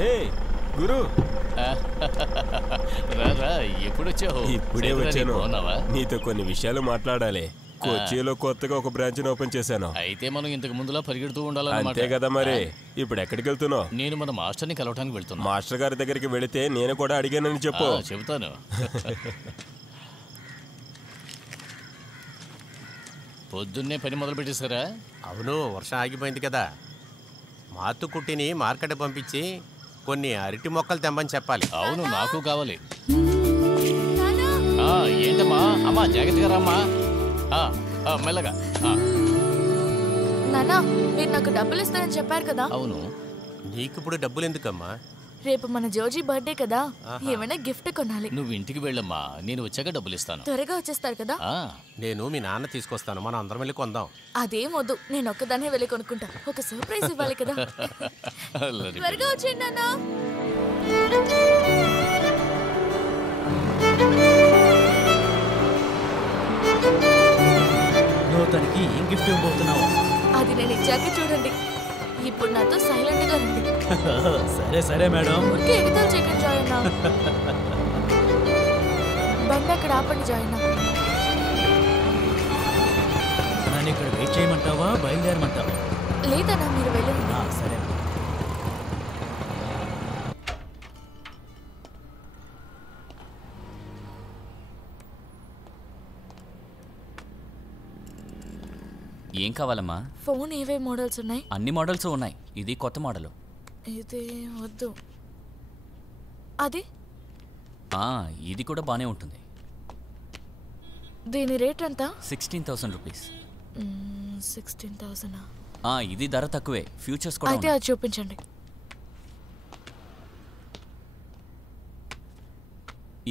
హే గురు, రారా ఎప్పుడు వచ్చావు? ఇప్పుడే వచ్చాను. నీతో కొన్ని విషయాలు మాట్లాడాలి. కొచ్చిలో కొత్తగా ఒక బ్రాంచ్ ఓపెన్ చేశాను. అయితే మనం ఇంతకు ముందులా పరిగెడుతూ ఉండాలి. అంతే కదా మరి. ఇప్పుడు ఎక్కడికి వెళ్తున్నావు? నేను మన మాస్టర్ని కలవటానికి వెళ్తున్నా. మాస్టర్ గారి దగ్గరికి వెళితే నేను కూడా అడిగానని చెప్పు. చెబుతాను. పొద్దున్నే పని మొదలు పెట్టేశారా? అవును, వర్షం ఆగిపోయింది కదా. మాతు కుట్టిని మార్కెట్ పంపించి కొన్ని అరటి మొక్కలు తెమ్మని చెప్పాలి. అవును, నాకు కావాలి. ఏంటమ్మా? అమ్మా జాగ్రత్తగా రామ్మా. మెల్లగా. నానా, మీరు నాకు డబ్బులు ఇస్తారని చెప్పారు కదా. అవును, నీకు ఇప్పుడు డబ్బులు ఎందుకమ్మా? రేపు మన జోజీ బర్త్డే కదా, ఏమైనా గిఫ్ట్ కొనాలి. నువ్వు ఇంటికి వెళ్ళమ్మా, నేను వచ్చాక డబ్బులు ఇస్తాను. త్వరగా వచ్చేస్తారు కదా. నేను మీ నాన్న తీసుకొస్తాను, మనం అందరం వెళ్ళి కొందాం. అదేం వద్దు, నేను ఒక్కదాన్నే వెళ్ళి కొనుక్కుంటా. ఒక సర్ప్రైజ్ ఇవ్వాలి కదా. త్వరగా వచ్చేయండి నాన్న. నువ్వు తనకి ఏం గిఫ్ట్ ఇవ్వబోతున్నావు? అది నేను ఇచ్చాక చూడండి. ఇప్పుడు నాతో సైలెంట్ గా రండి. సరే సరే మేడం. ఊరికే ఎగతాలు చేయకండి జాయన్న. బండి అక్కడ ఆపండి జాయన్న. నన్ను ఇక్కడ వెయిట్ చేయమంటావా, బయలుదేరమంటావా? లేదన్నా, మీరు వెళ్ళండి. సరే. ఏం కావాలమ్మా? ఫోన్ ఏవే మోడల్స్ ఉన్నాయి? అన్ని మోడల్స్ ఉన్నాయి. ఇది కొత్త మోడల్. ఇది వద్దు. అది ఇది కూడా బానే ఉంటుంది. దీని రేట్ ఎంత? 16,000 రూపీస్. 16,000. ఇది ధర తక్కువే, ఫ్యూచర్స్ కూడా. అయితే అది చూపించండి.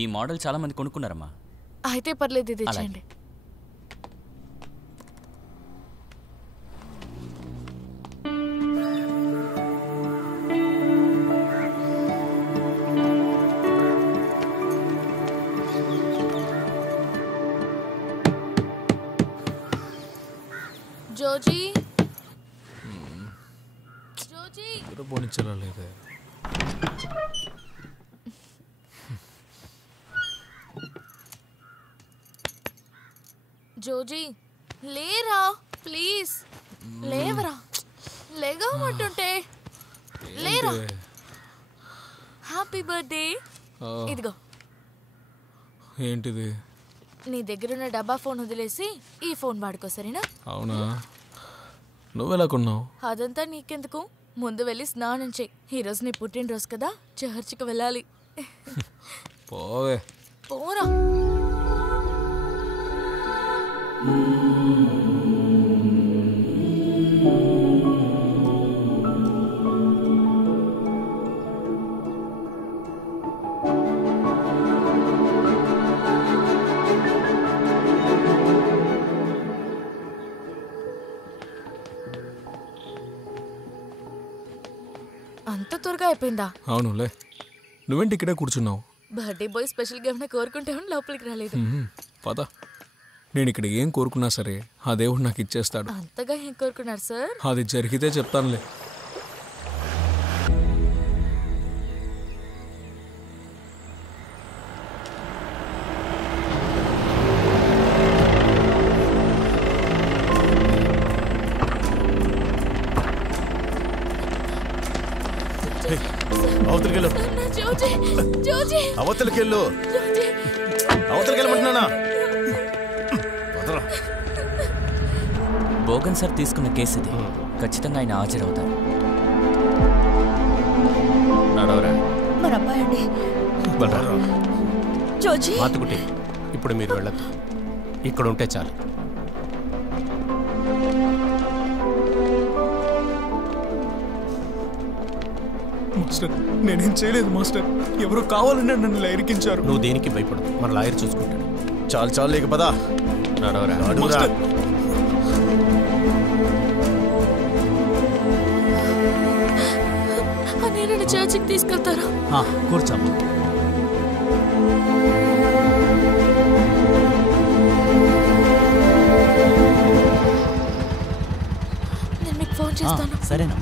ఈ మోడల్ చాలా మంది కొనుక్కున్నారమ్మా. అయితే పర్లేదు, ఇది ఇచ్చేయండి. జోజీ, జోజీ పోనిచ్చలేదే. జోజీ లేరా, ప్లీజ్ లేవరా. లేగమంటుంటే లేరా. Happy birthday. ఇదిగో. ఏంటిది? నీ దగ్గరున్న డబ్బా ఫోన్ వదిలేసి ఈ ఫోన్ వాడుకో, సరేనా? అవునా? నువ్వెలా కొన్నావు? అదంతా నీకెందుకు, ముందు వెళ్ళి స్నానం చేయి. ఈరోజు నీ పుట్టినరోజు కదా, చర్చికి వెళ్ళాలి. పోవే. పోరా. అంత త్వరగా అయిపోయిందా? అవునులే. నువ్వేంటి ఇక్కడే కూర్చున్నావు? బర్త్డే బాయ్ స్పెషల్గా ఏమైనా కోరుకుంటామని లోపలికి రాలేదు. పద. నేను ఇక్కడ ఏం కోరుకున్నా సరే ఆ దేవుడు నాకు ఇచ్చేస్తాడు. అంతగా ఏం కోరుకున్నారు సార్? అది జరిగితే చెప్తానులే. అవతలికెళ్ళు. అవతలికెళ్ళు. అవతలికెళ్ళమంటున్నానా? బోగన్ సార్ తీసుకున్న కేసు ఇది. ఖచ్చితంగా ఆయన హాజరవుతారు. నడవరా. మన అబ్బాయి అండి. జోజీ, మాతుకుటి, ఇప్పుడు మీరు వెళ్ళద్దు, ఇక్కడ ఉంటే చాలు. మాస్టర్, నేనేం చేయలేదు మాస్టర్. ఎవరో కావాలని నన్ను ఇరికించారు. నువ్వు దేనికి భయపడదు, మన లాయర్ చూసుకుంటాడు. చాలు చాలు, లేక పదా. నడవరా. నేను చర్చికి తీసుకెళ్తారా? కూర్చోమ్మా. నేను మీకు ఫోన్ చేస్తాను. సరేనా?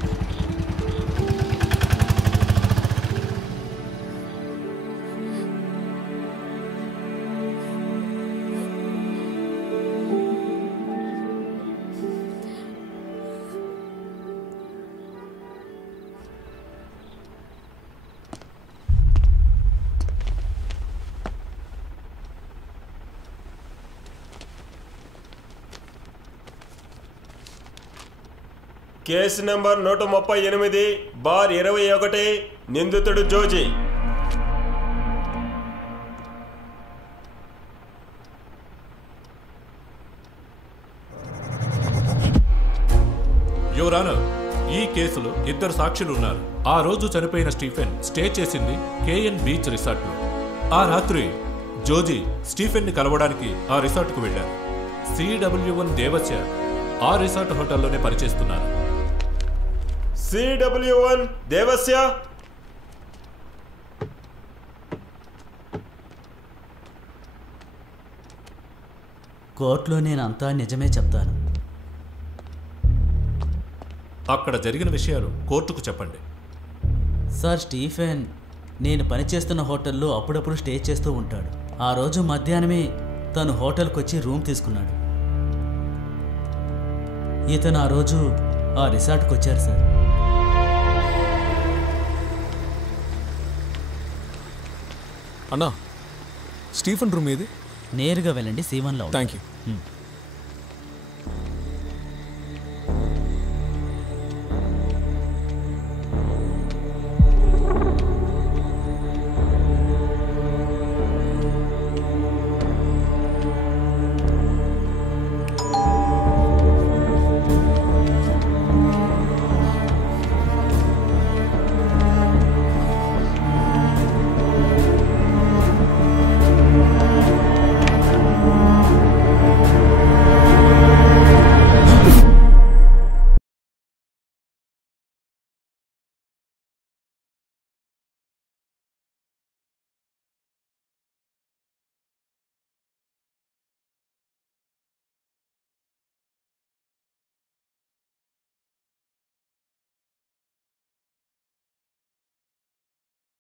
కేసు నంబర్ 138 బార్ 21 నిందితుడు జోజీ. యువర్ ఆనర్, ఈ కేసులో 2 సాక్షులు ఉన్నారు. ఆ రోజు చనిపోయిన స్టీఫెన్ స్టే చేసింది కేఎన్ బీచ్ రిసార్ట్లో. ఆ రాత్రి జోజీ స్టీఫెన్ ని కలవడానికి ఆ రిసార్ట్కు వెళ్లారు. CW1 దేవస్య ఆ రిసార్ట్ హోటల్లోనే పనిచేస్తున్నారు. CW1 దేవస్య. కోర్టులో నేను అంతా నిజమే చెప్తాను. అక్కడ జరిగిన విషయాలు కోర్టుకు చెప్పండి. సార్, స్టీఫెన్ నేను పనిచేస్తున్న హోటల్లో అప్పుడప్పుడు స్టే చేస్తూ ఉంటాడు. ఆ రోజు మధ్యాహ్నమే తను హోటల్కి వచ్చి రూమ్ తీసుకున్నాడు. ఇతను ఆ రోజు ఆ రిసార్ట్కి వచ్చారు సార్. అన్నా, స్టీఫెన్ రూమ్ ఏది? నేరుగా వెళ్ళండి, C1లో. Thank you.